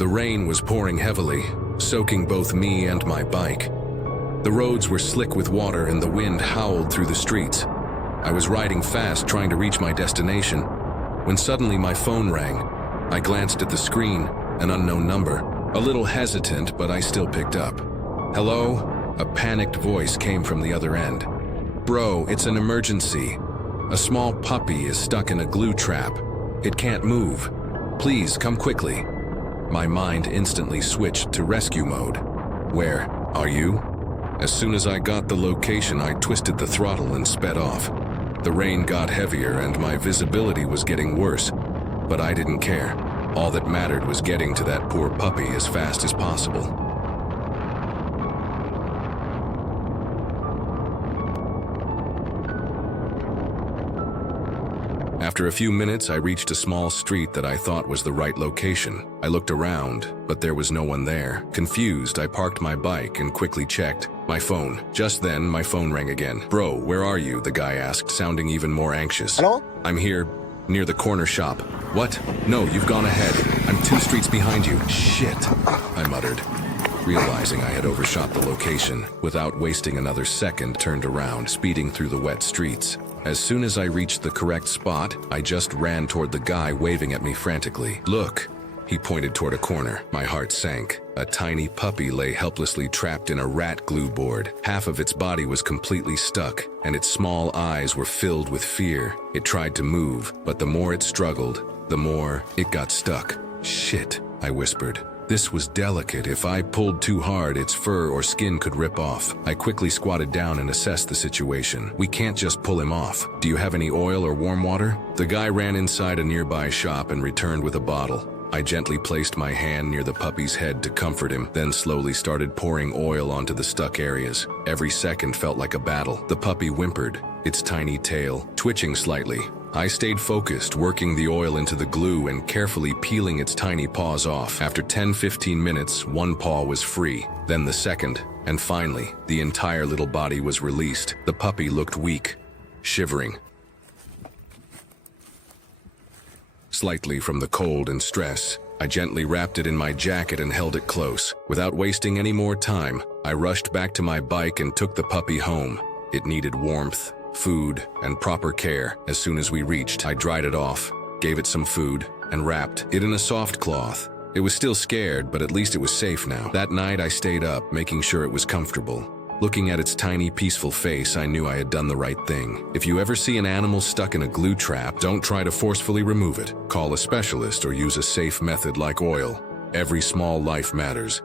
The rain was pouring heavily, soaking both me and my bike. The roads were slick with water and the wind howled through the streets. I was riding fast trying to reach my destination, when suddenly my phone rang. I glanced at the screen, an unknown number. A little hesitant, but I still picked up. "Hello?" A panicked voice came from the other end. "Bro, it's an emergency. A small puppy is stuck in a glue trap. It can't move. Please, come quickly." My mind instantly switched to rescue mode. "Where are you?" As soon as I got the location, I twisted the throttle and sped off. The rain got heavier and my visibility was getting worse, but I didn't care. All that mattered was getting to that poor puppy as fast as possible. After a few minutes, I reached a small street that I thought was the right location. I looked around, but there was no one there. Confused, I parked my bike and quickly checked my phone. Just then, my phone rang again. "Bro, where are you?" the guy asked, sounding even more anxious. Hello? "I'm here, near the corner shop." "What? No, you've gone ahead. I'm 2 streets behind you." "Shit," I muttered, realizing I had overshot the location. Without wasting another second, turned around, speeding through the wet streets. As soon as I reached the correct spot, I just ran toward the guy waving at me frantically. "Look." He pointed toward a corner. My heart sank. A tiny puppy lay helplessly trapped in a rat glue board. Half of its body was completely stuck, and its small eyes were filled with fear. It tried to move, but the more it struggled, the more it got stuck. "Shit," I whispered. This was delicate. If I pulled too hard, its fur or skin could rip off. I quickly squatted down and assessed the situation. "We can't just pull him off. Do you have any oil or warm water?" The guy ran inside a nearby shop and returned with a bottle. I gently placed my hand near the puppy's head to comfort him, then slowly started pouring oil onto the stuck areas. Every second felt like a battle. The puppy whimpered, its tiny tail twitching slightly. I stayed focused, working the oil into the glue and carefully peeling its tiny paws off. After 10-15 minutes, one paw was free, then the second, and finally, the entire little body was released. The puppy looked weak, shivering slightly from the cold and stress. I gently wrapped it in my jacket and held it close. Without wasting any more time, I rushed back to my bike and took the puppy home. It needed warmth, food, and proper care. As soon as we reached, I dried it off, gave it some food, and wrapped it in a soft cloth. It was still scared, but at least it was safe now. That night I stayed up, making sure it was comfortable. Looking at its tiny, peaceful face, I knew I had done the right thing. If you ever see an animal stuck in a glue trap, don't try to forcefully remove it. Call a specialist or use a safe method like oil. Every small life matters,